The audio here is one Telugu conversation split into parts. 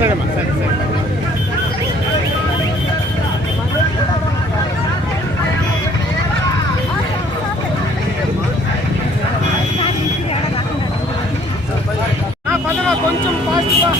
సరేమ్మా సరే సరే. కొంచెం ఫాస్ట్గా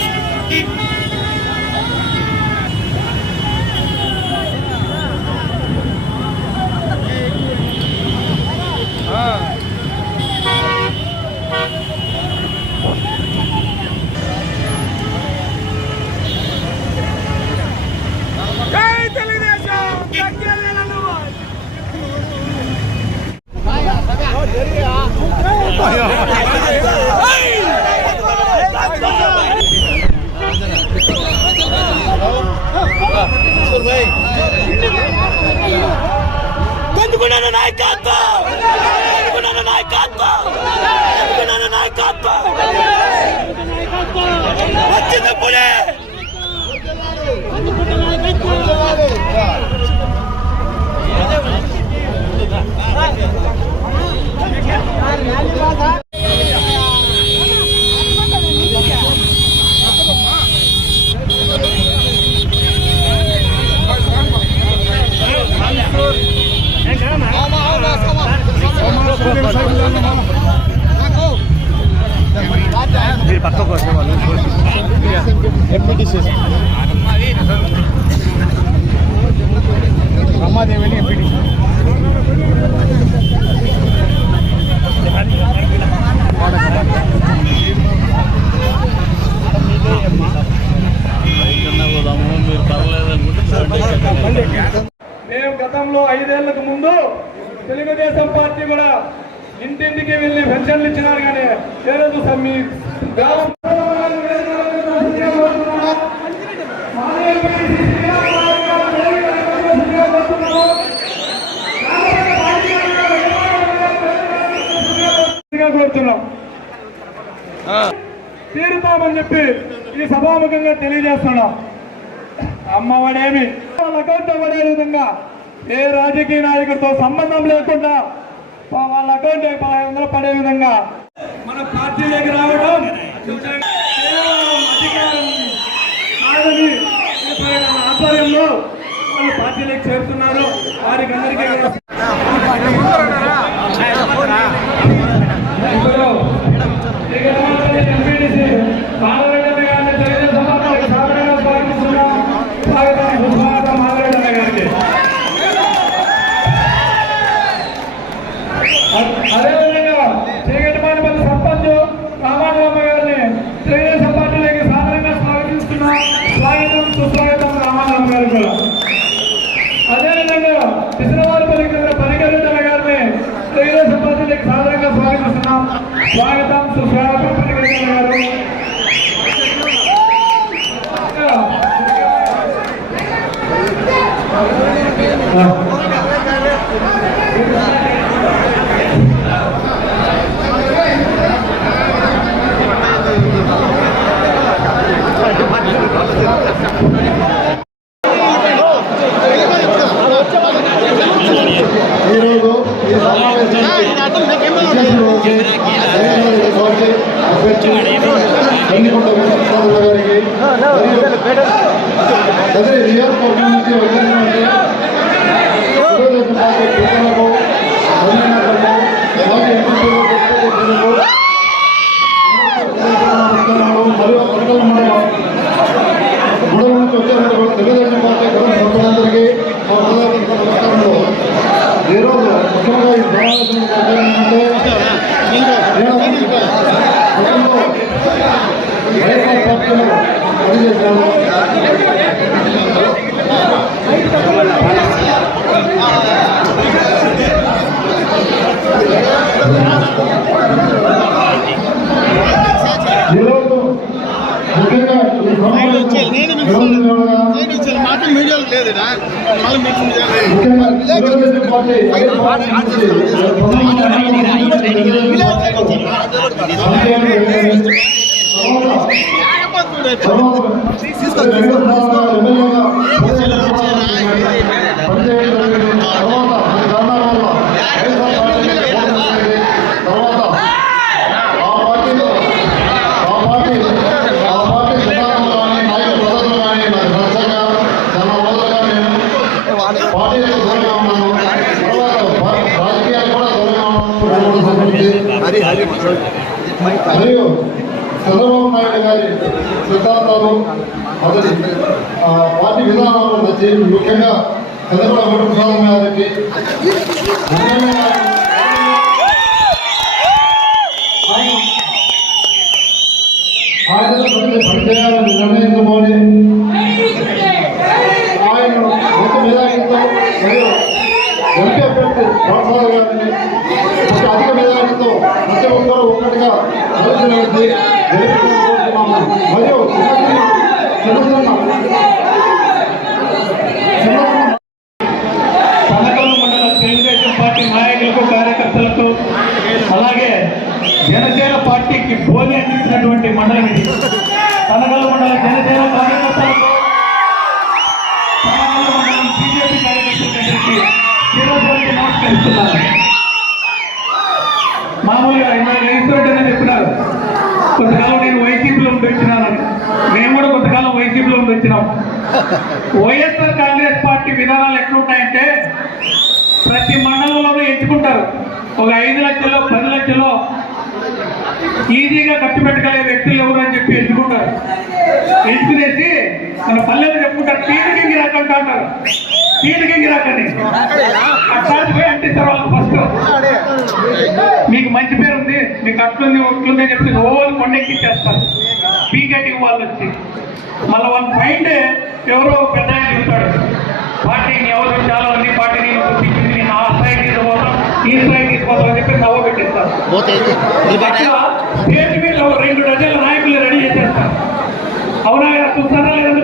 ఎందుకున్నాను నాయకత్వం, ఎందుకున్నాను నాయకత్వం, ఎందుకున్నాను నాయకత్వం, వచ్చింది పులే. మీరు పక్కకు వస్తే వాళ్ళు ఎంపీటీసీ రమాదేవిని ఎంపీటీసీ మేము గతంలో 5 ఏళ్లకు ముందు తెలుగుదేశం పార్టీ కూడా ఇంటింటికి వెళ్ళి పెన్షన్లు ఇచ్చినారు. కానీ లేదు మీ గ్రామం కోరుతున్నాం, తీరుతామని చెప్పి ఈ సభాముఖంగా తెలియజేస్తున్నాం. అమ్మఒడేమి వాళ్ళ అకౌంట్ పడే విధంగా ఏ రాజకీయ నాయకుడితో సంబంధం లేకుండా వాళ్ళ అకౌంట్ 500 పడే విధంగా మన పార్టీలోకి రావడం అధికారం కాదని ఆధ్వర్యంలో వాళ్ళు పార్టీలోకి చేరుతున్నారు. వారికి అందరికీ అదేవిధంగా చీకటిమానిపల్లి సర్పంచ్ రామారామ గారిని తెలుగుదేశం పార్టీలోకి సాధారణంగా స్వాగతిస్తున్నాం. స్వాగతం సుస్వాగతం రామారామ గారు కూడా. అదేవిధంగా కృష్ణవారిపల్లి పనికరించిన గారిని తెలుగుదేశం పార్టీలోకి సాధారణంగా స్వాగతిస్తున్నాం. స్వాగతం సుస్వాగతం పనికరించిన గారు. ఈరోజు ఈ సమావేశానికి ఎన్నికొండ వెంకటేశ్వర గారికి అదే నియోజకవర్గం నుంచి వచ్చినటువంటి తెలుగుదేశం పార్టీ పిల్లలకు మరియు పట్టణ మండలం నుంచి వచ్చేటువంటి తెలుగుదేశం పార్టీ సభ్యులందరికీ నమస్కారంలో. ఈరోజు ముఖ్యంగా ఈ సమావేశం పార్టీలో పనిచేశాను. ఈరోజు ముఖ్యంగా ఈ మాత్రం మీడియాలో లేదు ఆ పార్టీ మరియు చంద్రబాబు నాయుడు గారి సిద్ధాంతాలు అతని పార్టీ విధానాలు నచ్చి ముఖ్యంగా చంద్రబాబు ప్రసాద్ గారికి ఆయన పనిచేయాలని నిర్ణయించుకొని ఆయన మంచి మెజారిటీతో మరియు ఎంపీ అభ్యర్థి రామసాగర్ గారిని కొంచెం అధిక మెజారిటీతో ప్రతి ఒక్కరూ ఒక్కటిగా ఆలోచనకి గెలుపుకుంటున్నాము. మరియు తనకల్ మండల తెలుగుదేశం పార్టీ నాయకులకు కార్యకర్తలకు అలాగే జనసేన పార్టీకి బోధి అందించినటువంటి మండలం ఇది. తనకల్ మండల జనసేన కార్యకర్తలకు తనకల్ మండలం బీజేపీ కార్యకర్తలందరికీ శిరస్సు నమస్కరిస్తున్నాను. మామూలుగా ఈశ్వరుడు చెప్పినారు కొంతకాలం నేను వైసీపీలో వచ్చినానని. మేము కూడా కొంతకాలం వైసీపీలో వచ్చినాం. వైఎస్ఆర్ కాంగ్రెస్ పార్టీ విధానాలు ఎట్లుంటాయంటే ప్రతి మండలంలోనూ ఎంచుకుంటారు. ఒక 5 లక్షల్లో 10 లక్షల్లో ఈజీగా ఖర్చు పెట్టగలిగే వ్యక్తులు ఎవరు అని చెప్పి ఎంచుకుంటారు. ఎంచుకునేసి మన పల్లెలు చెప్పుకుంటారు పీటకి గిరాక అంటారు. పీటకి గిరాకని అట్లాంటి పోయి అంటిస్తారు వాళ్ళు. ఫస్ట్ మీకు మంచి పేరు ఉంది, మీకు అట్లుంది ఒట్లుంది అని చెప్పి ఓళ్ళు కొండెక్కిచ్చేస్తారు పీకేటి వాళ్ళు వచ్చి. మళ్ళీ వాళ్ళు ఫైండ్ ఎవరో పెద్ద ఆయన చెప్తాడు పార్టీని ఎవరు చాలా ఉంది, పార్టీని గుర్తించింది, నేను ఆ స్థాయికి తీసుకోవడం ఈ స్థాయికి తీసుకోవడం అని చెప్పి నవ్వు పెట్టిస్తారు. స్టేజ్ మీద 2 డజన్ల నాయకులు రెడీ చేసేస్తారు. అవునా చూస్తారా లేదు?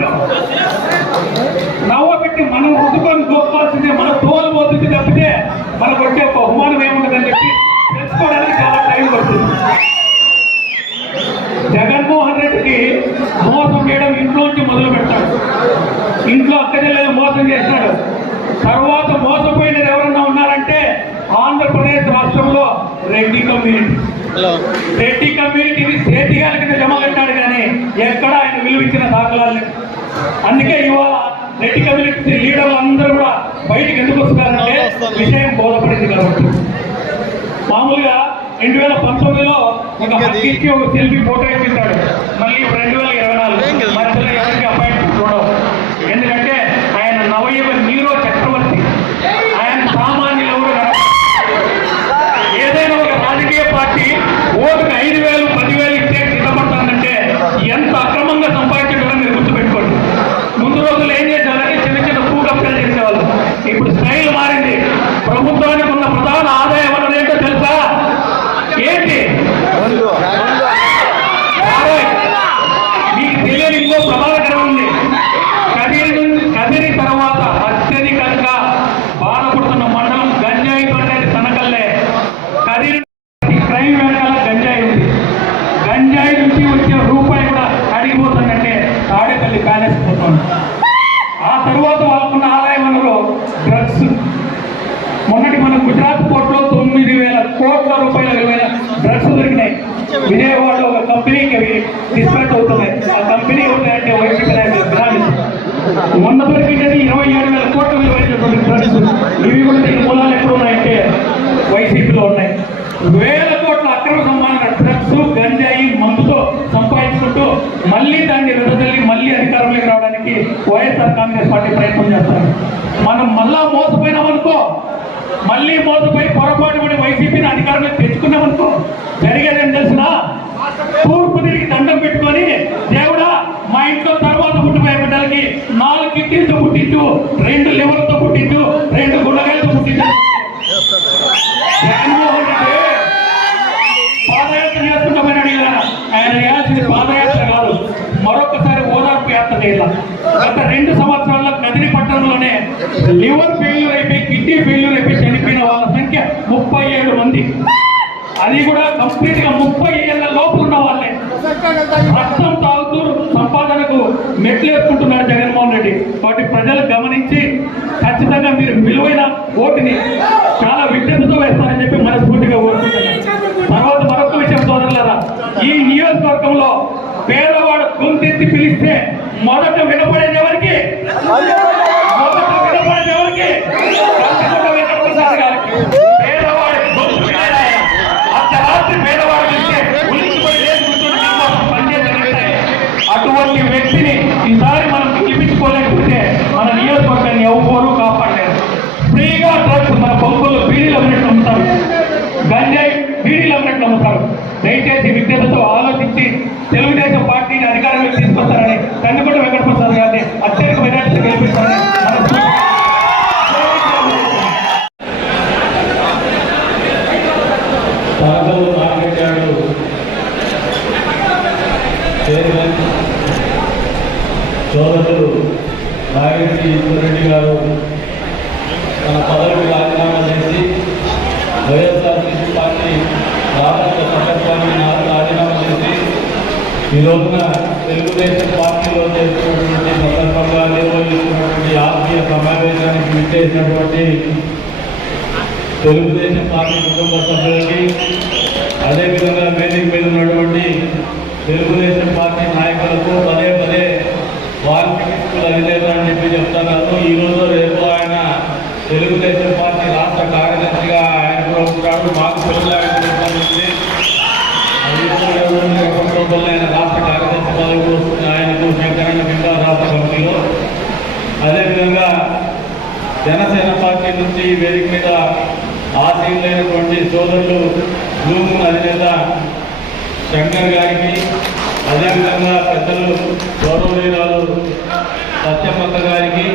నవ్వు పెట్టి మనం రుద్దుకొని గొప్పవాల్సిందే, మన తోలు పోతుంది తప్పితే మనకు వచ్చే బహుమానం ఏముంటుందని చెప్పి తెలుసుకోవడానికి చాలా టైం పడుతుంది. జగన్మోహన్ రెడ్డికి మోసం చేయడం ఇంట్లోంచి మొదలు పెడతాడు. ఇంట్లో అక్కజల్లని మోసం చేస్తాడు. తర్వాత మోసపోయినది ఎవరన్నా ఉన్నారంటే ఆంధ్రప్రదేశ్ రాష్ట్రంలో రెడ్డి కమ్యూనిటీ. రెడ్డి కమ్యూనిటీని సేతిగాల కింద జమ కట్టాడు కానీ ఎక్కడ ఆయన విలువించిన దాఖలాలు. అందుకే ఇవాళ రెడ్డి కమ్యూనిటీ లీడర్లు అందరూ కూడా బయటికి ఎందుకు వస్తున్నారంటే విషయం బోధపడింది కాబట్టి. మామూలుగా 2019లో ఒక హక్కిచ్చి ఒక సెల్ఫీ ఫోటో ఇప్పించాడు. మళ్ళీ 2024 మధ్యలో ఎవరికి అపాయింట్మెంట్ చూడవు. ఎందుకంటే ఆయన నవయుగ నీరో చక్రవర్తి. ఆయన సామాన్యులు ఎవరు ఏదైనా ఒక రాజకీయ పార్టీ ఓటుకు 5,000 10,000 ఇచ్చే సిద్ధపడతానంటే ఎంత అక్రమంగా సంపాదించడం మీరు గుర్తుపెట్టుకోండి. ముందు రోజులు ఏం చేశారని చిన్న చిన్న పూకప్పాలు చేసేవాళ్ళు. ఇప్పుడు స్టైల్ మారింది. ప్రభుత్వానికి ఉన్న ప్రధాన ఆదాయం అన్నది ఏంటో తెలుసా? ఏంటి? మీకు తెలియని ఇంకో ప్రమాదకరం ఉంది. కదిరి తర్వాత అత్యధికంగా బాధపడుతున్న మండలం గంజాయి పండేది తనకల్లే. కదిరి క్రైమ్ వెనకాల గంజాయి ఉంది. గంజాయి నుంచి వచ్చే రూపాయి కూడా అడిగిపోతుందంటే తాడేపల్లి ప్యాలెస్ పోతుంది. ఆ తర్వాత వాళ్ళకున్న ఆదాయం వనరు డ్రగ్స్. మొన్నటి మన గుజరాత్ పోర్టులో 9,000 కోట్ల రూపాయల విలువైన డ్రగ్స్ దొరికినాయి. విజయవాడలో ఒక కంపెనీకి అవి డిస్పాచ్ అవుతున్నాయి. ఆ కంపెనీ అవుతాయంటే వైసీపీ మొన్న దొరికినది 27,000 కోట్ల విలువైనటువంటి డ్రగ్స్. ఇవి కూడా దీని మూలాలు ఎక్కడ ఉన్నాయంటే వైసీపీలో ఉన్నాయి. 1,000 కోట్ల అక్రమ సంబంధ డ్రగ్స్ గంజాయి మందుతో సంపాదించుకుంటూ మళ్ళీ దాన్ని వెదజల్లి మళ్ళీ అధికారంలోకి రావడానికి వైఎస్ఆర్ కాంగ్రెస్ పార్టీ ప్రయత్నం చేస్తారు. మనం మళ్ళా మోసపోయినామనుకో, మళ్ళీ మోసపోయి పొరపాటు పడి వైసీపీని అధికారంలోకి తెచ్చుకున్నామనుకో జరిగేదేం తెలిసిన తూర్పు తిరిగి దండం పెట్టుకొని దేవుడా మా ఇంట్లో తర్వాత పుట్టిపోయే బిడ్డలకి 4 కిడ్నీలతో పుట్టించు, 2 లివర్తో పుట్టించు, 2 గుండెకాయలతో పుట్టించు. జగన్మోహన్ రెడ్డి పాదయాత్ర చేసుకుంటామని ఆయన చేయాల్సింది పాదయాత్ర కాదు, మరొకసారి ఓదార్పు యాత్ర చేయాలి. గత 2 సంవత్సరాల్లో కదిరి పట్టణంలోనే లివర్ ఫెయిల్యూర్ అయిపోయి కిడ్నీ ఫెయిల్యూర్ అయిపోయి చనిపోయిన వాళ్ళ సంఖ్య 37 మంది. అది కూడా కంప్లీట్ గా 30 ఏళ్ల లోపు ఉన్న వాళ్ళే. రక్తం తాగుతూ సంపాదనకు మెట్లు వేసుకుంటున్నాడు జగన్మోహన్ రెడ్డి. కాబట్టి ప్రజలు గమనించి ఖచ్చితంగా మీరు విలువైన ఓటుని చాలా విజ్ఞతతో వేస్తారని చెప్పి మనస్ఫూర్తిగా కోరుకుంటున్నాను. తర్వాత మరొక విషయం సోదరులారా, ఈ నియోజకవర్గంలో పేదవాడు గొంతెత్తి పిలిస్తే మొదట వినపడేది ఎవరికి? పేదవాడి గొంతు అర్ధరాత్రి పేదవాడు ప్రజలకు నమ్ముతారు. దయచేసి విజ్ఞతతో ఆలోచించి తెలుగుదేశం పార్టీని అధికారంలోకి తీసుకొస్తారని కందుకుంట వెంకటప్రసాద్ గారిని అత్యధిక మెజార్టీతో గెలిపిస్తారని సోదరుడు నాగిరెడ్డి ఈశ్వరరెడ్డి గారు తన పదవికి రాజీనామా చేసి వైఎస్ఆర్సీపీ పార్టీ రాష్ట్ర సభ్యత్వానికి రాజీనామా చేసి ఈ రోజున తెలుగుదేశం పార్టీలో చేస్తున్నటువంటి సందర్భంగా నిర్వహిస్తున్నటువంటి ఆత్మీయ సమావేశానికి విచ్చేసినటువంటి తెలుగుదేశం పార్టీ కుటుంబ సభ్యులకి, అదేవిధంగా వేదిక మీద ఉన్నటువంటి తెలుగుదేశం పార్టీ నాయకులకు పదే పదే వాల్మీకి అధినేత అని చెప్పి చెప్తున్నారు. ఈరోజు రేపు ఆయన తెలుగుదేశం పార్టీ రాష్ట్ర కార్యదర్శిగా ఆయన కూడా ఉంటాడు. మాకు సంబంధించి ఆయన రాష్ట్ర కార్యదర్శి పదవి వస్తుంది. ఆయనకు శంకరన్న మిగతా రాష్ట్ర కమిటీలో. అదేవిధంగా జనసేన పార్టీ నుంచి వేదిక మీద ఆశీనులైనటువంటి సోదరులు బ్లూమ్ అధినేత శంకర్ గారికి, అదేవిధంగా పెద్దలు గౌరవనీయురాలు సత్యమక్క గారికి,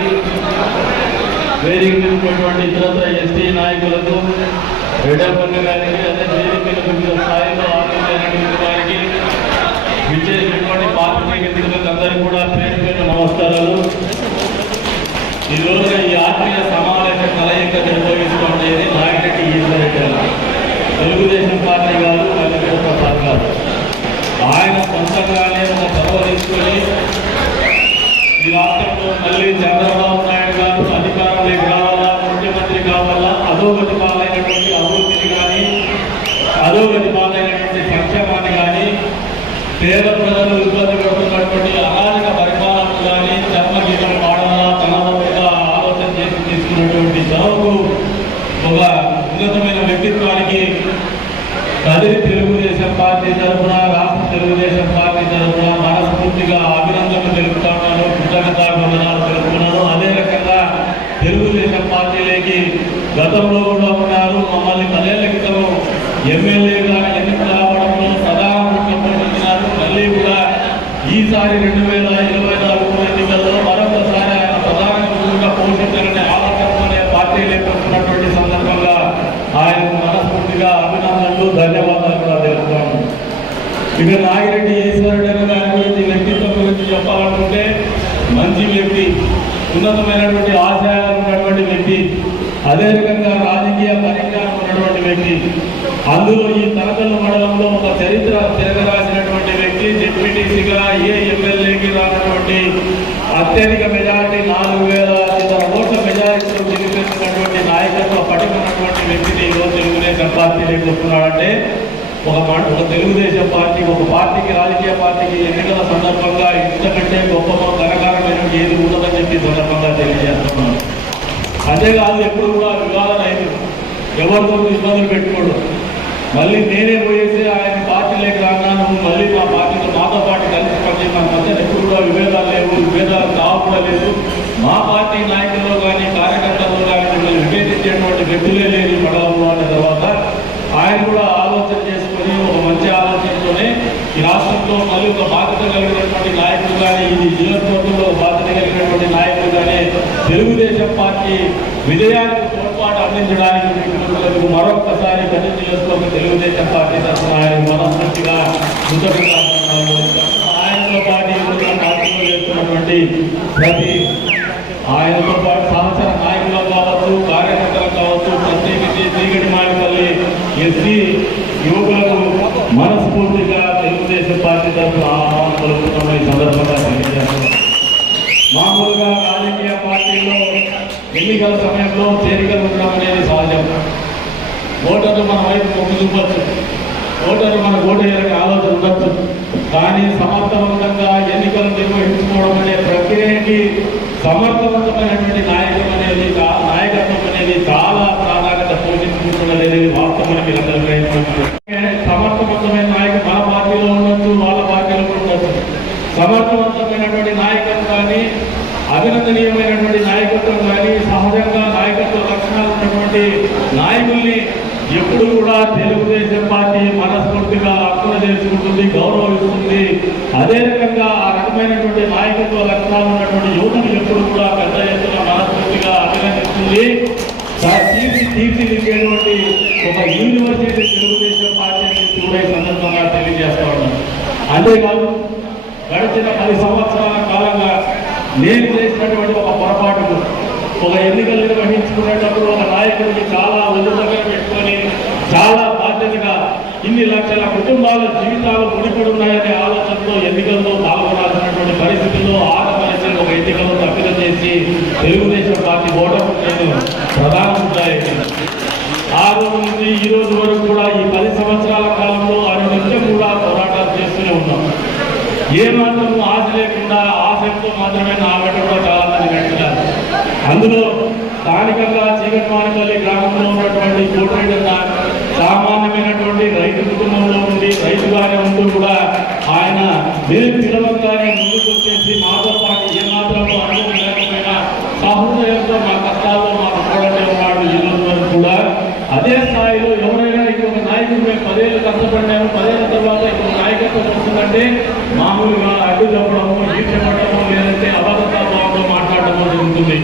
వేదిక మీద ఇతరత్ర ఎస్టీ నాయకులకు, రెడ్డప్పన్న గారికి, అదే వేదిక మీద వివిధ స్థాయిలో ఆశీనులైనటువంటి వారికి, విచ్చేసినటువంటి పార్టీ మిత్రులకు అందరికీ కూడా పేరు పేరు నమస్కారాలు. ఈరోజు ఈ ఆత్మీయ సమావేశ కలయిక నిర్వహిస్తుండేది నాగిరెడ్డి ఈశ్వరరెడ్డి గారు, తెలుగుదేశం పార్టీ గారు, ప్రసాద్ గారు. ఆయన సొంతంగానే ఒక చొరవ తీసుకొని ఈ రాష్ట్రంలో మళ్ళీ చంద్రబాబు నాయుడు గారు అధికారంలోకి రావాలా, ముఖ్యమంత్రి కావాలా, అధోగతి పాలైనటువంటి అభివృద్ధిని కానీ, అధోగతి పాలైనటువంటి సంక్షేమాన్ని కానీ, పేద ప్రజలు ఇబ్బంది పడుతున్నటువంటి అరాజక పరిపాలన కానీ చర్మగీతం పాడాలా, తన మీద ఆలోచన చేసి తీసుకున్నటువంటి చొరవకు, ఒక ఉన్నతమైన వ్యక్తిత్వానికి కదిరి తెలుగుదేశం పార్టీ తరఫున, రాష్ట్ర తెలుగుదేశం పార్టీ తరఫున మనస్ఫూర్తిగా అభినందనలు తెలుపుతున్నాను, కృతజ్ఞతాభివందనాలు తెలుపుతున్నాను. అదే రకంగా తెలుగుదేశం పార్టీలోకి గతంలో కూడా ఉన్నారు. మమ్మల్ని 10 ఏళ్ల క్రితం ఎమ్మెల్యేగా ఎన్నిక రావడంలో ప్రధానంగా పోషించినారు. మళ్ళీ కూడా ఈసారి 2024 ఎన్నికల్లో మరొకసారి ఆయన ప్రధానంగా పోషించాలనే ఆలోచనతోనే పార్టీలోకి వస్తున్నటువంటి సందర్భంగా ఆయనకు మనస్ఫూర్తిగా అభినందనలు, ధన్యవాదాలు కూడా తెలుపుతాను. ఇక నాగిరెడ్డి ఈశ్వరరెడ్డి గారి గురించి, వ్యక్తిత్వం గురించి చెప్పాలనుకుంటే మంచి వ్యక్తి, ఉన్నతమైనటువంటి ఆశయాలు ఉన్నటువంటి వ్యక్తి, అదేవిధంగా రాజకీయ పరిజ్ఞానం ఉన్నటువంటి వ్యక్తి. అందులో ఈ తనకల్లు మండలంలో ఒక చరిత్ర తిరగరాసినటువంటి వ్యక్తి. డిప్యూటీసీగా ఏ ఎమ్మెల్యేకి రానటువంటి అత్యధిక మెజారిటీ 4,000 ఓట్ల మెజారిటీలో గెలిపించినటువంటి నాయకత్వ పట్టుకున్నటువంటి వ్యక్తిని ఈరోజు తెలుగుదేశం పార్టీలోకి వస్తున్నాడంటే ఒక తెలుగుదేశం పార్టీ, ఒక పార్టీకి, రాజకీయ పార్టీకి ఎన్నికల సందర్భంగా ఇంతకంటే గొప్పగా ఘనకారమైనటువంటి ఏది ఉండదని చెప్పి సందర్భంగా తెలియజేస్తున్నాను. అంతేకాదు ఎప్పుడు కూడా వివాదం అయింది, ఎవరితో ఇబ్బందులు పెట్టుకోడు. మళ్ళీ నేనే పోయేసి ఆయన పార్టీలోకి రాను, మళ్ళీ మా పార్టీతో మాతో పాటు కలిసి పని మన మధ్య ఎప్పుడు కూడా విభేదాలు లేవు, విభేదాలు కావు కూడా లేదు. మా పార్టీ నాయకుల్లో కానీ కార్యకర్తల్లో కానీ మిమ్మల్ని విభేదించేటువంటి వ్యక్తులే లేదు మండలంలో అన్న తర్వాత ఆయన కూడా ఆలోచన చేసుకొని ఒక మంచి ఆలోచనతోనే ఈ రాష్ట్రంలో మళ్ళీ ఒక బాధ్యత కలిగినటువంటి నాయకులు కానీ, ఈ నియోజకవర్గంలో బాధ్యత కలిగినటువంటి నాయకులు కానీ తెలుగుదేశం పార్టీ విజయానికి తోడ్పాటు అందించడానికి మరొకసారి ప్రతి నియోజకవర్గ తెలుగుదేశం పార్టీ తరఫున ఆయన మనస్ఫూర్తిగా ఆయనతో పాటు పార్టీలో చేస్తున్నటువంటి ప్రతి ఆయనతో పాటు సహచర నాయకులు కావచ్చు, కార్యకర్తలు కావచ్చు, ప్రత్యేకించి చీకటి మాయపల్లి ఎస్సీ యువకులకు మనస్ఫూర్తిగా తెలుగుదేశం పార్టీ తరఫున ఆహ్వానం పలుకుతున్న ఈ సందర్భంగా తెలియజేస్తున్నాం. మామూలుగా రాజకీయ పార్టీల్లో ఎన్నికల సమయంలో చేరికలు ఉండడం అనేది సహజం. ఓటర్లు మన వైపు మొగ్గు చూపచ్చు, ఓటర్లు మన ఓటు వేయాలని ఆలోచన ఉండొచ్చు. కానీ సమర్థవంతంగా ఎన్నికలు నిర్వహించుకోవడం అనే ప్రక్రియకి సమర్థవంతమైనటువంటి నాయకత్వం అనేది చాలా ప్రాధాన్యత పోషించుకుంటున్నది వాస్తవానికి వీళ్ళందరూ గ్రహించుకుంటున్నారు. సమర్థవంతమైన నాయకులు మన పార్టీలో ఉండొచ్చు, వాళ్ళ పార్టీలో ఉండొచ్చు. సమర్థవంతమైనటువంటి నాయకత్వం కానీ, అభినందనీయమైనటువంటి నాయకత్వం కానీ, సహజంగా నాయకత్వ లక్షణాలు ఉన్నటువంటి నాయకుల్ని ఎప్పుడు కూడా తెలుగుదేశం పార్టీ మనస్ఫూర్తిగా హక్కులు చేసుకుంటుంది, గౌరవిస్తుంది. అదే రకంగా ఆ రకమైనటువంటి నాయకత్వ లక్షణాలు ఉన్నటువంటి యువతను ఎప్పుడు కూడా పెద్ద ఎత్తున మనస్ఫూర్తిగా అభినందిస్తుంది. తీర్చిదిద్దేటువంటి ఒక యూనివర్సిటీ తెలుగుదేశం పార్టీ కూడా ఈ సందర్భంగా తెలియజేస్తా ఉన్నాను. అంతేకాదు గడిచిన 10 సంవత్సరాల కాలంగా నేను చేసినటువంటి ఒక పొరపాటు, ఒక ఎన్నికలు నిర్వహించుకునేటప్పుడు ఒక నాయకుడికి చాలా ఉన్నతంగా పెట్టుకొని చాలా బాధ్యతగా ఇన్ని లక్షల కుటుంబాల జీవితాలు ముడిపడి ఉన్నాయనే ఆలోచనతో ఎన్నికల్లో పాల్గొనాల్సినటువంటి పరిస్థితుల్లో ఆడపరిచి ఒక ఎన్నికల్లో తప్పిద చేసి తెలుగుదేశం పార్టీ ఓటమి నేను ప్రధాన ముద్దాయింది. ఆ రోజు నుంచి ఈ రోజు వరకు కూడా ఈ 10 సంవత్సరాల కాలంలో అనునిత్యం కూడా పోరాటాలు చేస్తూనే ఉన్నాం. ఏ మాత్రం ఆశ లేకుండా ఆశతో మాత్రమే నా వెంట కూడా చాలా మంది వెంటున్నారు. అందులో స్థానికంగా చీకటిమానపల్లి గ్రామంలో ఉన్నటువంటి కోటిరెడ్డి సామాన్యమైనటువంటి రైతు కుటుంబంలో ఉండి రైతుగానే ఉంటూ కూడా ఆయన నేను పిలవంగానే ముందుకు వచ్చేసి మాతో పాటు ఏ మాత్రం అనుభవం లేకపోయినా సహృదయంతో మా కష్టాల్లో మాకు పోరాడే ఉన్నాడు. ఈ రోజు వరకు కూడా అదే స్థాయిలో ఎవరైనా ఇంకొక నాయకుడు మేము 10 ఏళ్ళు కష్టపడ్డాము, 10 ఏళ్ళ తర్వాత ఇంకొక నాయకత్వం వస్తుందంటే మామూలుగా అడ్డు చెప్పడము, ఈ చెప్పడము, లేదంటే అబద్ధతాభావంతో మాట్లాడటము జరుగుతుంది.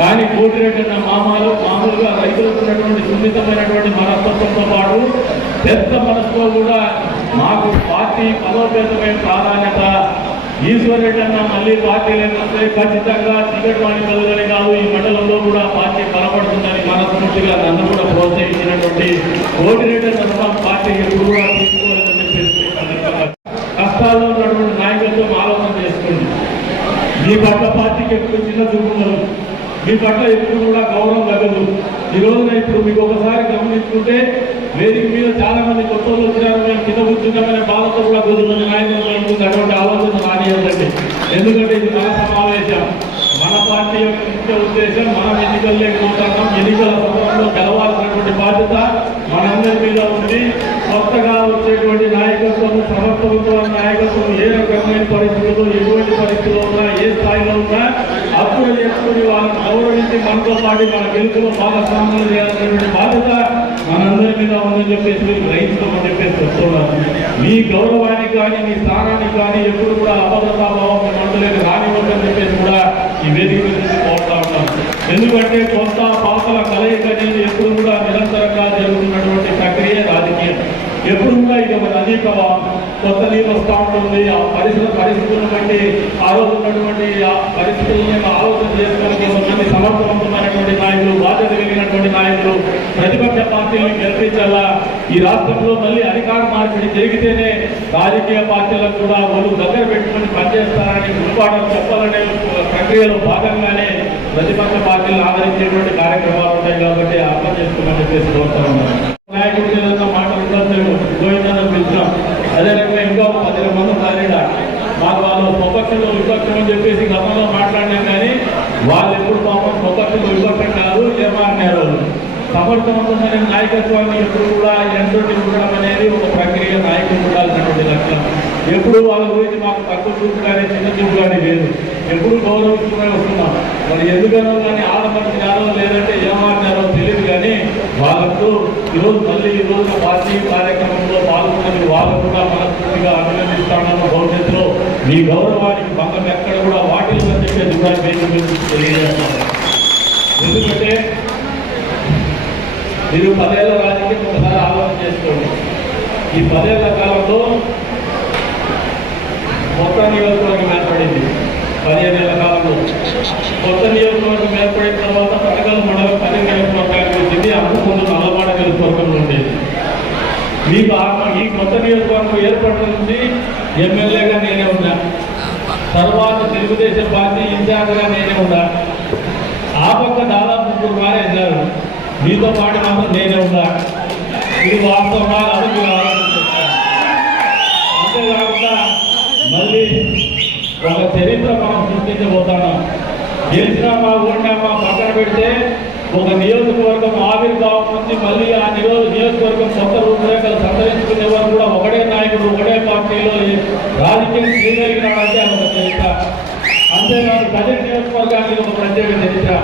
కానీ కోటిరెడ్డి అన్న మామూలుగా రైతులకు ఉన్నటువంటి సున్నితమైనటువంటి మనస్తత్వంతో పాటు పెద్ద మనసులో కూడా మాకు పార్టీ బలోపేతమైన ప్రాధాన్యత. ఈశ్వరరెడ్డి అన్న మళ్ళీ పార్టీ లేకపోతే ఖచ్చితంగా చీకటిమానపల్లి కాదు ఈ మండలంలో కూడా పార్టీ బలపడుతుందని మనస్ఫూర్తిగా నన్ను కూడా ప్రోత్సహించినటువంటి కోటిరెడ్డి అన్న పార్టీ ఎప్పుడు కూడా తీసుకోలేదని చెప్పేసి కష్టాల్లో ఉన్నటువంటి నాయకులతో ఆలోచన చేసుకోండి. మీ పట్ల పార్టీకి ఎప్పుడు చిన్న చూపులు, మీ పట్ల ఎప్పుడు కూడా గౌరవం తగ్గదు. ఈ రోజున ఇప్పుడు మీకు ఒకసారి గమనించుకుంటే వేదిక మీద చాలా మంది కొత్త వచ్చినారు, మేము కింద కూర్చున్నామనే బాధతో కూడా కొద్దిమంది నాయకులు ఉంటుంది. అటువంటి ఆలోచన రానివ్వండి. ఎందుకంటే ఇది మన సమావేశం, మన పార్టీ యొక్క ముఖ్య ఉద్దేశం మనం ఎన్నికల్లో పోతున్నాం. ఎన్నికల సమయంలో గెలవాల్సినటువంటి బాధ్యత మనందరి మీద ఉంది. కొత్తగా వచ్చేటువంటి నాయకత్వం, సమర్థవంతమైన నాయకత్వం ఏ రకమైన పరిస్థితుల్లో, ఎటువంటి పరిస్థితుల్లో ఉన్నా, ఏ స్థాయిలో ఉన్నా అప్పుడు చేసుకుని వాళ్ళని గౌరవించి మనతో పాటు మన గెలుపులో భాగస్వామ్యం చేయాల్సినటువంటి బాధ్యత మనందరి మీద ఉందని చెప్పేసి మీరు గ్రహించుకోమని చెప్పేసి చెప్తున్నారు. మీ గౌరవానికి కానీ మీ స్థానానికి కానీ ఎప్పుడు కూడా అభద్రతాభావం మండలేని రానివ్వదని చెప్పేసి కూడా ఈ వేదిక నుంచి కోరుతా ఉంటాం. ఎందుకంటే కొత్త పాతల కలయిక అనేది ఎప్పుడు కూడా నిరంతరంగా జరుగుతున్నటువంటి ప్రక్రియ రాజకీయం. ఎప్పుడు కూడా ఇది ఒక నదీ ప్రవాహం, కొత్త నీరు వస్తూ ఉంటుంది. ఆ పరిస్థితులను బట్టి ఆ రోజు ఉన్నటువంటి ఆ పరిస్థితులను ఆలోచన చేసుకొని కొంతమంది సమర్థవంతమైనటువంటి నాయకులు, బాధ్యత కలిగినటువంటి నాయకులు ప్రతిపక్ష పార్టీలను గెలిపించాలా. ఈ రాష్ట్రంలో మళ్ళీ అధికార మార్పిడి జరిగితేనే రాజకీయ పార్టీలకు కూడా వాళ్ళు దగ్గర పెట్టుకుని పనిచేస్తారని గుర్పాఠం చెప్పాలనే ప్రక్రియలో భాగంగానే ప్రతిపక్ష పార్టీలను ఆదరించేటువంటి కార్యక్రమాలు ఉంటాయి. కాబట్టి అర్థం చేసుకోమని చెప్పేసి కోరుతా ఉన్నారు. నాయకుడు ఏదైనా మాటలు గోవిందని పిలిచాం. అదే రకంగా ఇంకా 10 మంది సారీడా మాకు వాళ్ళు స్వపక్షంలో విపక్షం అని చెప్పేసి గతంలో మాట్లాడినాం. కానీ వాళ్ళు ఎప్పుడు పాపం స్వపక్షంలో విపక్షం కాదు, ఏమన్నారు సమర్థవంతమైన నాయకత్వాన్ని ఎప్పుడు కూడా ఎంతటి ఉండడం అనేది ఒక ప్రక్రియ. నాయకులు ఉండాల్సినటువంటి లక్ష్యం. ఎప్పుడు వాళ్ళ గురించి మాకు తక్కువ చూపు కానీ చిన్న చూపు కానీ లేదు, ఎప్పుడు గౌరవిస్తూనే వస్తున్నాం. మరి ఎందుకనో కానీ ఆడపడినారో లేదంటే ఏమన్నారో తెలియదు. కానీ వాళ్ళకు ఈరోజు మళ్ళీ ఈ రోజున పార్టీ కార్యక్రమంలో పాల్గొన్నది వాళ్ళు కూడా మనస్ఫూర్తిగా అభినందిస్తామన్న భవిష్యత్తులో మీ గౌరవానికి భంగం ఎక్కడ కూడా వాటిల్లని చెప్పేసి కూడా తెలియజేస్తాను. ఎందుకంటే మీరు 10 ఏళ్ల రాజకీయం ఒకసారి ఆలోచన చేసుకోండి. ఈ 10 ఏళ్ల కాలంలో కొత్త నియోజకవర్గం ఏర్పడింది. 15 ఏళ్ల కాలంలో కొత్త నియోజకవర్గం ఏర్పడిన తర్వాత పథకాల మండలం 10 నియోజకవర్గానికి వచ్చింది. అంతకుముందు నల్లబాడ నియోజకవర్గంలో ఉండేది. మీకు ఈ కొత్త నియోజకవర్గం ఏర్పడిన నుంచి ఎమ్మెల్యేగా నేనే ఉన్నా, తర్వాత తెలుగుదేశం పార్టీ ఇన్ఛార్జ్గా నేనే ఉన్నా. ఆ పక్క దాదాపు 3 మారేశారు. మీతో పాటు మాత్రం నేనే ఉన్నా. ఇది వాస్తవంగా అది మీరు ఆలోచించారు. అంతేకాకుండా మళ్ళీ ఒక చరిత్ర మనం సృష్టించబోతున్నాం. గెలిచినామా ఓడినామా పక్కన పెడితే ఒక నియోజకవర్గం ఆవిర్భావం నుంచి మళ్ళీ ఆ నియోజకవర్గం కొత్త రూపురేఖలు సంతరించుకునే వారు కూడా ఒకటే నాయకుడు, ఒకటే పార్టీలో రాజకీయం చేయగలిగినాడంటే ఒక చరిత్ర. అంతేకాదు కదిరి నియోజకవర్గానికి ఒక ప్రత్యేక చరిత్ర.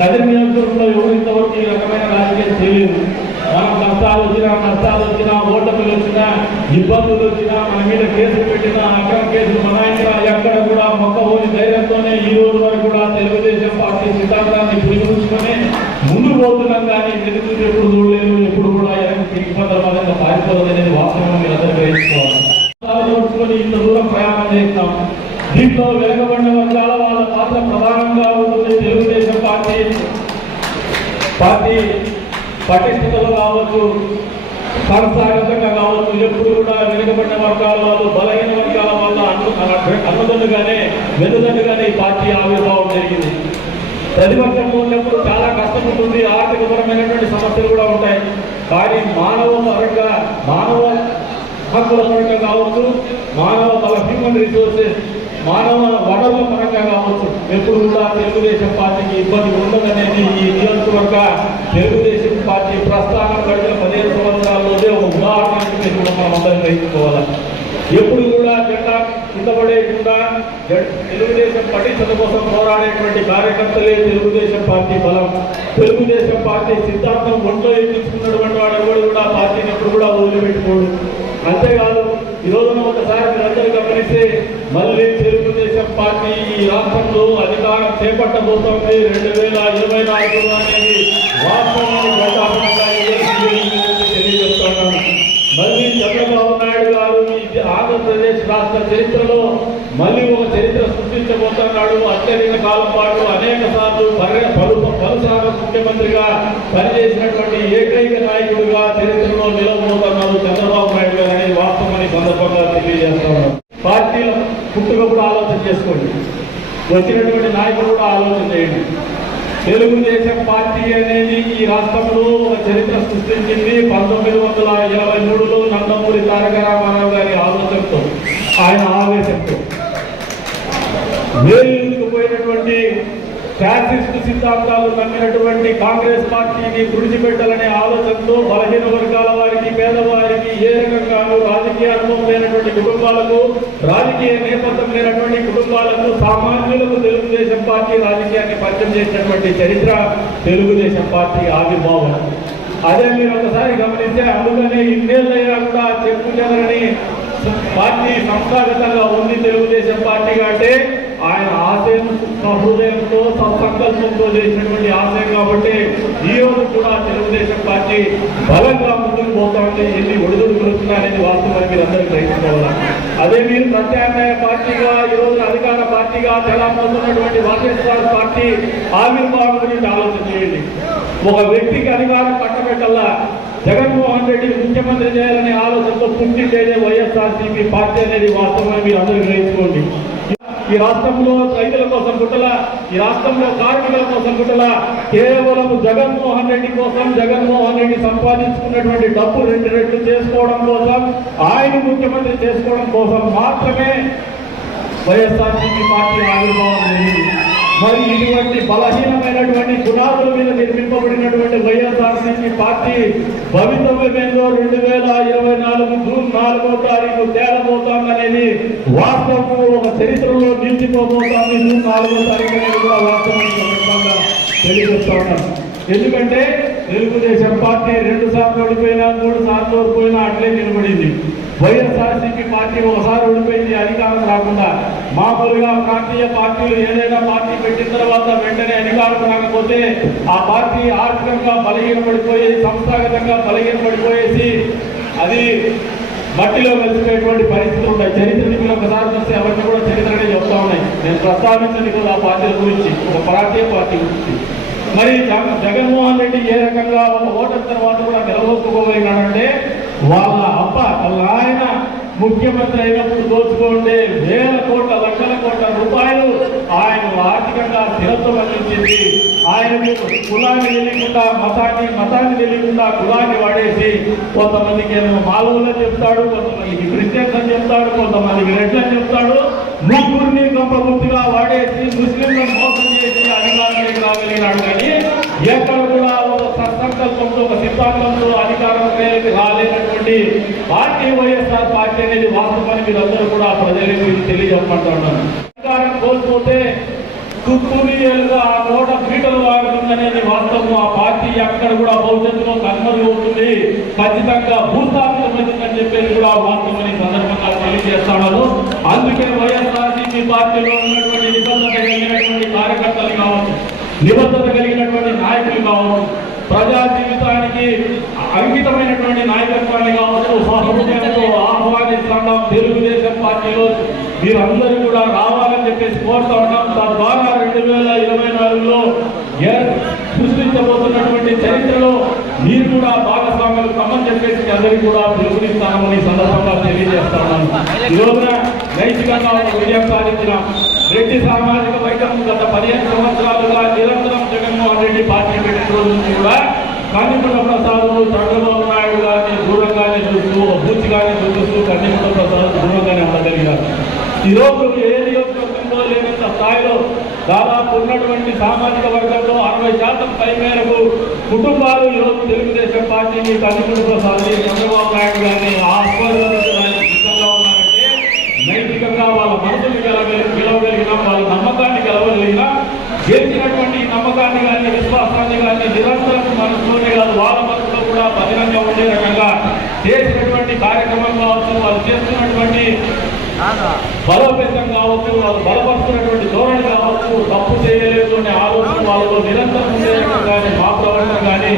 కదిరి నియోజకవర్గంలో ఎవరు ఇంతవరకు ఈ రకమైన రాజకీయం చేయలేదు. మనం కష్టాలు వచ్చినా ఓటములు వచ్చినా ఇబ్బందులు వచ్చినా మన మీద కేసులు పెట్టినా అక్రమ కేసులు మనాయించినా ఎక్కడ కూడా మొక్కబోని ధైర్యంతోనే ఈ రోజు వరకు కూడా తెలుగుదేశం పార్టీ సిద్ధాంతాన్ని పురిగొల్చుకొని ముందు పోతున్నాం. కానీ ఎదురు ఎప్పుడు చూడలేదు, ఎప్పుడు కూడా ఇబ్బందుల పారిపోలేదనేది వాస్తవం మీరు అందరూ గ్రహించుకోవాలి. ఇంత దూరం ప్రయాణం చేస్తాం. దీంట్లో వెనుకబడిన వర్గాల వాళ్ళ పాత్ర ప్రధానంగా ఉంటుంది. తెలుగుదేశం పార్టీ పటిష్టతలు కావచ్చు, సంస్థాగతంగా కావచ్చు, ఎప్పుడు కూడా వెనుకబడిన వర్గాల వాళ్ళు, బలహీన వర్గాల వల్ల అన్నదండుగానే వెన్నుదండుగానే ఈ పార్టీ ఆవిర్భావం జరిగింది. ప్రతిపక్షంలో ఉన్నప్పుడు చాలా కష్టం ఉంటుంది, ఆర్థికపరమైనటువంటి సమస్యలు కూడా ఉంటాయి. కానీ మానవ హక్కుల పరంగా కావచ్చు, హ్యూమన్ రిసోర్సెస్, మానవ వనరుల పరంగా కావచ్చు, ఎప్పుడు కూడా తెలుగుదేశం పార్టీకి ఇబ్బంది ఉండదనేది ఈ నియోజకవర్గ తెలుగుదేశం పార్టీ ప్రస్థానం గడిచిన 15 సంవత్సరాల్లోనే ఒక ఉదాహరణ కూడా మనం అందరం గ్రహించుకోవాలి. ఎప్పుడు కూడా జెండా కిందపడేయకుండా తెలుగుదేశం పటిష్టత కోసం పోరాడేటువంటి కార్యకర్తలే తెలుగుదేశం పార్టీ బలం. తెలుగుదేశం పార్టీ సిద్ధాంతం ఒంట్లో ఎక్కించుకున్నటువంటి వాడు ఎవరు కూడా పార్టీని ఎప్పుడు కూడా వదిలిపెట్టుకోడు. అంతేకాదు, ఈ రోజున ఒకసారి మీరందరూ గమనిస్తే మళ్ళీ తెలుగుదేశం పార్టీ ఈ రాష్ట్రంలో అధికారం చేపట్టబోతోంది 2024 అనేది వాస్తవాన్ని ప్రజాపరంగా తెలియజేస్తున్నాను. మళ్ళీ చంద్రబాబు నాయుడు గారు ఈ ఆంధ్రప్రదేశ్ రాష్ట్ర చరిత్రలో మళ్ళీ ఒక చరిత్ర సృష్టించబోతున్నాడు. అత్యధిక కాలం పాటు అనేక సార్లు పలుసార్లు ముఖ్యమంత్రిగా పనిచేసినటువంటి ఏకైక నాయకుడిగా చరిత్రలో నిలవబోతున్నారు చంద్రబాబు నాయుడు గారు అనేది వాస్తవాన్ని సందర్భంగా తెలియజేస్తున్నారు. పార్టీల పుట్టుక కూడా ఆలోచన చేసుకోండి, వచ్చినటువంటి నాయకులు కూడా ఆలోచన చేయండి. తెలుగుదేశం పార్టీ అనేది ఈ రాష్ట్రంలో ఒక చరిత్ర సృష్టించింది 1923లో నందమూరి తారక రామారావు గారి ఆలోచనతో, ఆయన ఆవేశంతో. పోయినటువంటి ఫ్యాసిస్ట్ సిద్ధాంతాలు నమ్మినటువంటి కాంగ్రెస్ పార్టీని తుడిచిపెట్టాలనే ఆలోచనతో బలహీన వర్గాల వారికి, పేదవారికి, ఏ రకంగానూ రాజకీయ అనుభవం లేనటువంటి కుటుంబాలకు, రాజకీయ నేపథ్యం లేనటువంటి కుటుంబాలకు, సామాన్యులకు తెలుగుదేశం పార్టీ రాజకీయాన్ని పరిచయం చేసినటువంటి చరిత్ర తెలుగుదేశం పార్టీ ఆవిర్భావం. అదే మీరు ఒకసారి గమనిస్తే అందుకనే ఇన్నేళ్ళైనా కూడా చెప్పు చెదరని పార్టీ సంస్థాగతంగా ఉంది తెలుగుదేశం పార్టీ. అంటే ఆయన ఆశయం హృదయంతో సత్సంకల్పంతో చేసినటువంటి ఆశయం కాబట్టి ఈ రోజు కూడా తెలుగుదేశం పార్టీ బలంగా ముందుకు పోతామంటే ఎన్ని ఒడిదుడుకులుతున్నాయనేది వాస్తవాన్ని మీరు అందరూ గ్రహించుకోవాలి. అదే మీరు ప్రత్యామ్నాయ పార్టీగా ఈ రోజు అధికార పార్టీగా తెలంగాణటువంటి వైఎస్ఆర్ పార్టీ ఆవిర్భావం గురించి ఆలోచన చేయండి. ఒక వ్యక్తికి అధికారం పట్టబెట్టల్లా జగన్మోహన్ రెడ్డిని ముఖ్యమంత్రి చేయాలనే ఆలోచనతో పుట్టించేదే వైఎస్ఆర్సీపీ పార్టీ అనేది వాస్తవాన్ని మీరు అందరూ గ్రహించుకోండి. ఈ రాష్ట్రంలో రైతుల కోసం పుట్టలా, ఈ రాష్ట్రంలో కార్మికుల కోసం పుట్టలా, కేవలం జగన్మోహన్ రెడ్డి కోసం, జగన్మోహన్ రెడ్డి సంపాదించుకున్నటువంటి డబ్బు 2 రెట్లు చేసుకోవడం కోసం, ఆయన ముఖ్యమంత్రి చేసుకోవడం కోసం మాత్రమే వైఎస్ఆర్సీపీ పార్టీ ఆవిర్భావం జరిగింది. మరి ఇటువంటి బలహీనమైనటువంటి పునాదుల మీద నిర్మింపబడినటువంటి వైఎస్ఆర్సీపీ పార్టీ భవితవ్యమేందో 2024 జూన్ 4వ తారీఖు తేలబోతోందనేది వాస్తవం. ఒక చరిత్రలో నిలిచిపోబోతోంది జూన్ 4వ తారీఖు అనేది కూడా వాస్తవంగా తెలియజేస్తా ఉన్నాను. ఎందుకంటే తెలుగుదేశం పార్టీ 2 సార్లు ఓడిపోయినా, 3 సార్లు ఓడిపోయినా అట్లే నిలబడింది. వైఎస్ఆర్సీపీ పార్టీ ఒకసారి ఓడిపోయింది అధికారం రాకుండా. మామూలుగా ప్రాంతీయ పార్టీలు ఏదైనా పార్టీ పెట్టిన తర్వాత వెంటనే అధికారం రాకపోతే ఆ పార్టీ ఆర్థికంగా బలహీనపడిపోయి, సంస్థాగతంగా బలహీనపడిపోయేసి అది మట్టిలో కలిసిపోయేటువంటి పరిస్థితులు ఉంటాయి. చరిత్రని మీరు ఒకసారి చూస్తే అవన్నీ కూడా చరిత్రనే చెప్తా ఉన్నాయి. నేను ప్రస్తావించండి కదా ఆ పార్టీల గురించి, ఒక ప్రాంతీయ పార్టీ గురించి. మరి జగన్మోహన్ రెడ్డి ఏ రకంగా ఒక ఓటర్ తర్వాత కూడా నిలబోసుకోగలిగినాడంటే వాళ్ళ ఆయన ముఖ్యమంత్రి అయినప్పుడు దోచుకోండి వేల కోట్ల, లక్షల కోట్ల రూపాయలు ఆయన ఆర్థికంగా స్థిరత్వం అందించింది. ఆయనకు కులాన్ని తెలియకుండా, మతాన్ని తెలియకుండా కులాన్ని వాడేసి కొంతమందికి ఏమో మాలవులని చెప్తాడు, కొంతమందికి క్రిస్టియన్స్ అని చెప్తాడు, కొంతమందికి రెడ్లు అని చెప్తాడు. ముగ్గురిని గొప్పగా వాడేసి ముస్లింలను మోసం చేసి అధికారానికి రాగలిగినాడు. కానీ ఎక్కడ కూడా ఒక సత్సంకల్పంతో, ఒక సిద్ధాంతంతో అధికారంలోకి రాలేనటువంటి పార్టీ వైఎస్ఆర్ పార్టీ అనేది వాస్తవాన్ని మీరందరూ కూడా ప్రజలకు తెలియజెప్పమంటున్నాను. అధికారం కోల్పోతే తుత్తునియలుగా ఆ 100 ఫీటలు వాడుతుందనేది వాస్తవం. ఆ పార్టీ ఎక్కడ కూడా భవిష్యత్తులో కన్మరుగవుతుంది. రకంగా భూస్థాపితమైందని చెప్పేసి కూడా వాస్తవమని సందర్భంగా తెలియజేస్తాను. అందుకే వైఎస్ఆర్సీపీ పార్టీలో ఉన్నటువంటి నిబద్ధత కలిగినటువంటి కార్యకర్తలు కావచ్చు, నిబద్ధత కలిగినటువంటి నాయకులు కావచ్చు, ప్రజా జీవితానికి అంకితమైనటువంటి నాయకత్వాన్ని కావచ్చు సహృదయంతో ఆహ్వానిస్తున్నాం. తెలుగుదేశం పార్టీలో మీరందరూ కూడా రావాలని చెప్పేసి కోరుతా ఉన్నాం. తద్వారా 2024లో సృష్టించబోతున్నటువంటి చరిత్రలో మీరు కూడా భాగస్వాములు కమ్మని చెప్పేసి అందరికీ కూడా పిలుపునిస్తామని సందర్భంగా తెలియజేస్తున్నాను. ఈ రోజున నైతికంగా విజయం సాధించిన రెడ్డి సామాజిక వర్గం గత 15 సంవత్సరాలుగా నిరంతరం జగన్మోహన్ రెడ్డి పార్టీ పెట్టిన రోజు నుంచి కూడా కన్నికొండ ప్రసాద్ చంద్రబాబు నాయుడు గారిని దూరంగానే చూస్తూ బూచిగానే చూపిస్తూ కన్నికొండ ప్రసాద్ దూరంగానే ఉండగలిగారు. ఈరోజు ఏ నియోజకవర్గంలో లేనంత స్థాయిలో దాదాపు ఉన్నటువంటి సామాజిక వర్గంలో 60% పై మేరకు కుటుంబాలు ఈరోజు తెలుగుదేశం పార్టీని కన్నికొండ ప్రసాద్ చంద్రబాబు నాయుడు గారిని ఆస్వాదించడానికి సిద్ధంగా ఉన్నారంటే నైతికంగా వాళ్ళ మనసుని గెలవగలిగిన వాళ్ళ నమ్మకాన్ని గెలవగలిగిన గెలిచినటువంటి నమ్మకాన్ని కానీ విశ్వాసాన్ని కానీ నిరంతరం మనసులోనే కాదు వాళ్ళ మనసులో కూడా బహిరంగంగా ఉండే రకంగా చేసినటువంటి కార్యక్రమం కావచ్చు, వాళ్ళు చేస్తున్నటువంటి బలోపేతం కావచ్చు, వాళ్ళు బలపరుస్తున్నటువంటి ధోరణి కావచ్చు, తప్పు చేయలేదు అనే ఆలోచన వాళ్ళలో నిరంతరం ఉండే కానీ మా ప్రవర్తన కానీ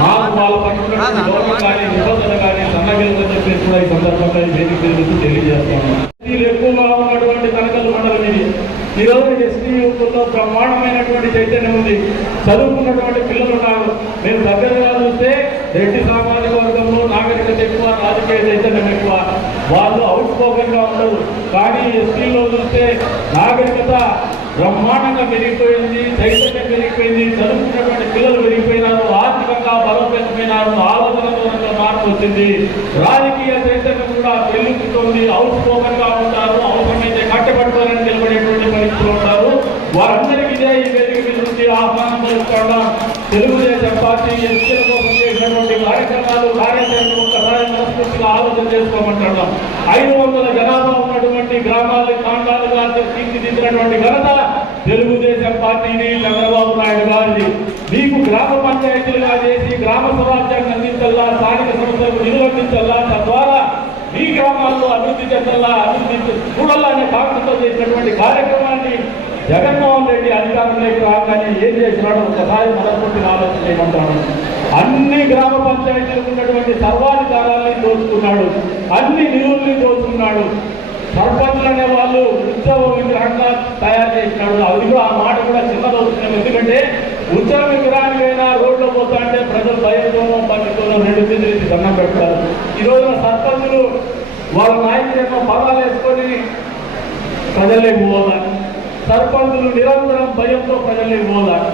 మాకు వాళ్ళ పట్టినటువంటి ధోరణి కానీ నిబంధన కానీ సన్నగిలుగా చెప్పేసి కూడా ఈ సందర్భంగా వేదిక తెలుగుతూ తెలియజేస్తున్నాం. ఎక్కువగా ఉన్నటువంటి తనకల్ మండలం ఇది. ఈరోజు ఎస్టీ యూత్లో బ్రహ్మాండమైనటువంటి చైతన్యం ఉంది. చదువుకున్నటువంటి పిల్లలు ఉన్నారు. మేము దగ్గరగా చూస్తే రెడ్డి సామాజిక వర్గంలో నాగరికత ఎక్కువ, రాజకీయ చైతన్యం ఎక్కువ. వాళ్ళు అవుట్ స్పోకెన్ గా ఉండదు. కానీ ఎస్టీలో చూస్తే నాగరికత బ్రహ్మాండంగా పెరిగిపోయింది, చైతన్యం పెరిగిపోయింది, చదువుకున్నటువంటి పిల్లలు పెరిగిపోయినారు, ఆర్థికంగా బలోపేతమైనారు, ఆలోచన దూరంగా మార్పు వచ్చింది, రాజకీయ చైతన్యం కూడా పెరుగుతుంది. అవుట్ స్పోకెన్ గా ఉంటారు, అవసరమైతే కట్టబట్టుకోవాలని నిలబడేటువంటి పరిస్థితులు ఉంటారు. వారందరికీ ఇదే ఈ వేదిక మీద నుంచి ఆహ్వానం పలుకుతున్నాం. తెలుగుదేశం పార్టీ ఎస్టీల కోసం చేసినటువంటి కార్యక్రమాలు కార్యాచరణ ఒక్కసారి మనస్ఫూర్తిగా ఆలోచన చేసుకోమంటున్నాం. 500 జనాభా ఉన్నటువంటి గ్రామాలని కాండాలుగా తీర్చిదిద్దినటువంటి ఘనత తెలుగుదేశం పార్టీని చంద్రబాబు నాయుడు గారిది. మీకు గ్రామ పంచాయతీలుగా చేసి గ్రామ స్వరాజ్యాన్ని అందించల్లా, స్థానిక సంస్థలకు నిధులు అందించల్లా, తద్వారా ఈ గ్రామాల్లో అభివృద్ధి చెందల్లా, అభివృద్ధి చూడాలనే కాంక్షతో చేసినటువంటి కార్యక్రమాన్ని జగన్మోహన్ రెడ్డి అధికారంలోకి రాగానే ఏం చేసినాడో ఒకసారి మనస్ఫూర్తిగా ఆలోచన చేయమంటాను. అన్ని గ్రామ పంచాయతీలకు ఉన్నటువంటి సర్వాధికారాన్ని దోచుకున్నాడు, అన్ని నిధుల్ని దోచుకున్నాడు. సర్పంచులు అనే వాళ్ళు ఉత్సవ విగ్రహంగా తయారు చేసినాడు. అది కూడా ఆ మాట కూడా చిన్నదవుతున్నాం. ఎందుకంటే ఉత్సవ విగ్రహానికైనా రోడ్లో పోతా అంటే ప్రజలు భయంతోనో పద్ధతితోనో 2 చేతులు దండం పెడతారు. ఈ రోజున సర్పంచులు వాళ్ళ నాయకులేమో పదాలు వేసుకొని ప్రజల్లోకి పోవాలి. సర్పంచులు నిరంతరం భయంతో ప్రజల్లోకి పోవాలి.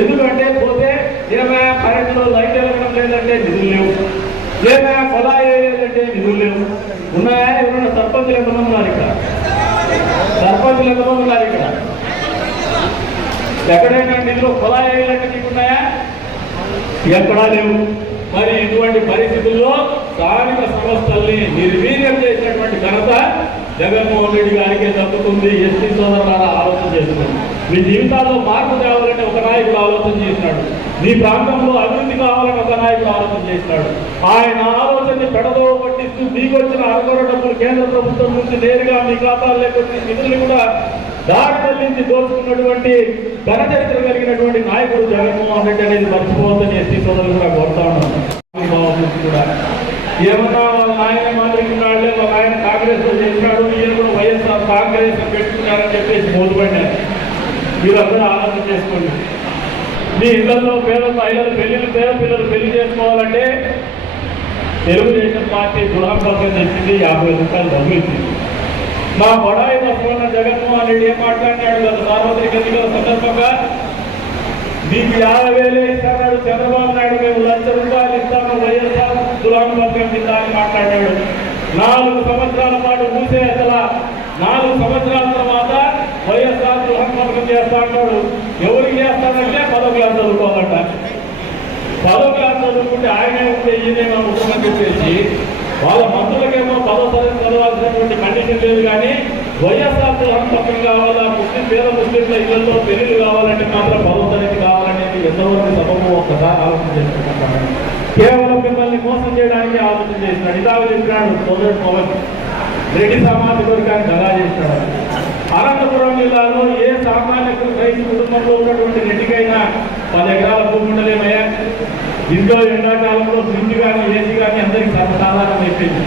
ఎందుకంటే పోతే ఏమైనా కరెంటులో లైట్ వెళ్ళడం లేదంటే నిధులు లేవు, ఏమైనా పొలాయి వేయాలంటే నిధులు లేవు. ఉన్నాయా? ఎవరైనా సర్పంచులు ఎంతమంది ఉన్నారు ఇక్కడ? సర్పంచులు ఎంతమంది ఉన్నారు ఇక్కడ? ఎక్కడైనా నిధులు పొలాయి వేయాలంటే నీకు ఉన్నాయా? ఎక్కడా లేవు. మరి ఇటువంటి పరిస్థితుల్లో స్థానిక సంస్థల్ని నిర్వీర్యం చేసినటువంటి ఘనత జగన్మోహన్ రెడ్డి గారికే దక్కుతుంది. ఎస్టీ సోదరులారా ఆలోచన చేస్తున్నాడు. మీ జీవితాల్లో మార్పు తేవాలని ఒక నాయకుడు ఆలోచన చేసినాడు. మీ ప్రాంతంలో అభివృద్ధి కావాలని ఒక నాయకుడు ఆలోచన చేసినాడు. ఆయన ఆలోచనని పెడదో పట్టిస్తూ మీకు వచ్చిన అరకొర డబ్బులు కేంద్ర ప్రభుత్వం నుంచి నేరుగా మీ ఖాతాల్లోకి వచ్చి నిధులు కూడా దాడి తల్లించి దోచుకున్నటువంటి ఘన చరిత్ర కలిగినటువంటి నాయకుడు జగన్మోహన్ రెడ్డి అనేది మర్చిపోవద్దని ఎస్టీ సోదరులు కూడా కోరుతా ఉన్నాను. కూడా ఏమన్నా వాళ్ళ ఆయన మాదిరి ఉన్నాడులే, వాళ్ళ ఆయన కాంగ్రెస్ లో చేసినాడు, ఈయన కూడా వైఎస్ఆర్ కాంగ్రెస్ పెట్టుకున్నారని చెప్పేసి మోదుపడినారు. మీరందరూ ఆలోచన చేసుకోండి. మీ ఇళ్లలో పేద మహిళలు పేద పిల్లలు పెళ్లి చేసుకోవాలంటే తెలుగుదేశం పార్టీ గృహం పక్కన తెచ్చింది, 50 రూపాయలు డబ్బులు ఇచ్చింది. మా బడాయి బస్సులో జగన్మోహన్ రెడ్డి ఏం మాట్లాడినాడు గత సార్వత్రిక ఎన్నికల సందర్భంగా? మీకు 50,000 ఇస్తాడు చంద్రబాబు నాయుడు, మేము ₹1,00,000 ఇస్తాము, వైఎస్ఆర్ దురానుభవం కింద అని మాట్లాడాడు. 4 సంవత్సరాల పాటు మూసే అసలు 4 సంవత్సరాల తర్వాత వైఎస్ఆర్ దురానుభవం చేస్తా అంటాడు. ఎవరికి చేస్తాడంటే 10వ క్లాస్ చదువుకోవాలంట. 10వ క్లాస్ చదువుకుంటే ఆయనే ఉంటే ఈయనేమో ముఖ్యమని చెప్పేసి వాళ్ళ మంత్రులకేమో 10వ తరగతి చదవాల్సినటువంటి కండిషన్ లేదు. కానీ వైఎస్ఆర్ దురానుభవం కావాలా, పేద ముస్లింల ఇళ్లలో పెళ్లిళ్ళు కావాలంటే మాత్రం 10వ తరగతి కావాలనేది ఎంతవరకు సభకు ఒక్కసారి ఆలోచన చేసుకుంటారు. కేవలం మిమ్మల్ని మోసం చేయడానికి ఆలోచన ఇందాక చెప్పినాడు సోదరుడు పవన్ రెడ్డి సామాజిక వర్గాన్ని దగా చేసినాడు. అనంతపురం జిల్లాలో ఏ సామాన్య రైతు కుటుంబంలో ఉన్నటువంటి రెడ్డికైనా 10 ఎకరాల భూమి ఉండలేమయ్యా. ఇంట్లో ఎండాకాలంలో ఫ్రిడ్జ్ కానీ ఏసీ కానీ అందరికీ సర్వసాధారణం అయిపోయింది.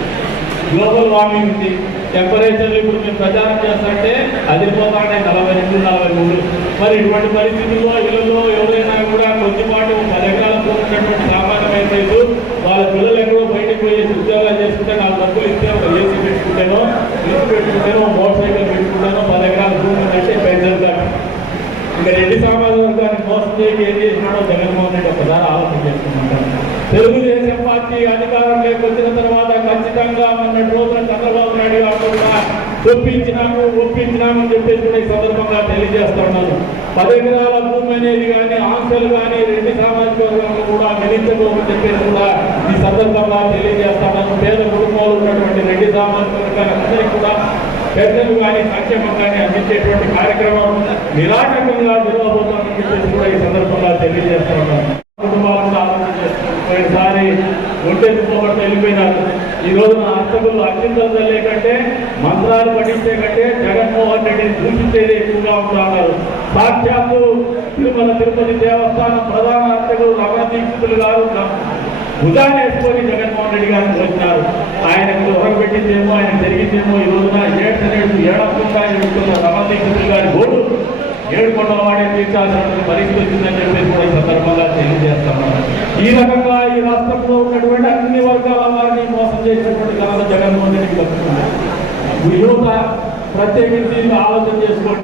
గ్లోబల్ వార్మింగ్ ఉంది. టెంపరేచర్లు ఇప్పుడు మేము ప్రచారం చేస్తుంటే అదిరిపోతాడే 42, 43. మరి ఇటువంటి పరిస్థితుల్లో ఇళ్లలో ఎవరైనా కూడా కొద్దిపాటు 10 ఎకరాల భూమి ఉన్నటువంటి సామాన్యమైన రైతు వాళ్ళ పిల్లలు ఎక్కడో బయటకు పోయి ఉద్యోగాలు చేసుకుంటే 4 డబ్బులు ఇస్తే ఒక ఏసీ పెట్టుకుంటానో, ఫ్రిడ్జ్ పెట్టుకుంటానో, మోటార్ సైకిల్ పెట్టుకుంటానో 10 ఎకరాల భూమి అంటే పైసలు కాదు. ఇంకా రెడ్డి సామాజిక వర్గాన్ని మోసం చేయకి ఏం చేసినాడో జగన్మోహన్ రెడ్డి ఒకసారి ఆలోచన చేసుకుంటారు. తెలుగుదేశం పార్టీ అధికారంలోకి వచ్చిన తర్వాత ఖచ్చితంగా మొన్నటి రోజున చంద్రబాబు నాయుడు గారు కూడా ఒప్పించినామని చెప్పేసి కూడా ఈ సందర్భంగా తెలియజేస్తా ఉన్నాను. 10 ఎకరాల భూమి అనేది కానీ ఆంక్షలు కానీ రెడ్డి సామాజిక వర్గంలో కూడా మిలించబోమని చెప్పేసి కూడా ఈ సందర్భంగా తెలియజేస్తా ఉన్నాను. పేద కుటుంబాలు ఉన్నటువంటి రెడ్డి సామాజిక వర్గాలందరికీ కూడా పెద్దలు కానీ సంక్షేమం కానీ అందించేటువంటి కార్యక్రమం నిరాటకంగా జరగబోతోందని చెప్పేసి కూడా ఈ సందర్భంగా తెలియజేస్తా ఉన్నాను. కుటుంబాలను ఆలోచన చేస్తున్నారు. పోయినసారి ఒంటెత్తుకోబడితే వెళ్ళిపోయినారు. ఈ రోజున అర్చకులు అత్యంతలు చల్లే కంటే మంత్రాలు పఠించే కంటే జగన్మోహన్ రెడ్డిని దూషించేది ఎక్కువగా ఉంటున్నారు. సాక్షాత్తు తిరుపతి దేవస్థానం ప్రధాన అర్చకులు రమణ దీక్షితులు గారు భుజాన్ని వేసుకొని జగన్మోహన్ రెడ్డి గారిని వచ్చినారు. ఆయనకు దూరం పెట్టిందేమో, ఆయన జరిగిందేమో. ఈ రోజున ఏడకుండా ఎడుతున్న రమణ దీక్షితులు గారి ఓటు 7 కోట్ల వాడే తీర్చాల్సిన పరిస్థితి వచ్చిందని చెప్పేసి కూడా ఈ సందర్భంగా తెలియజేస్తున్నాను. ఈ రకంగా ఈ రాష్ట్రంలో ఉన్నటువంటి అన్ని వర్గాల వారిని మోసం చేసినటువంటి ఘనత జగన్మోహన్ రెడ్డికి దక్కుతుంది. యువత ప్రత్యేకించి ఆలోచన చేసుకోండి.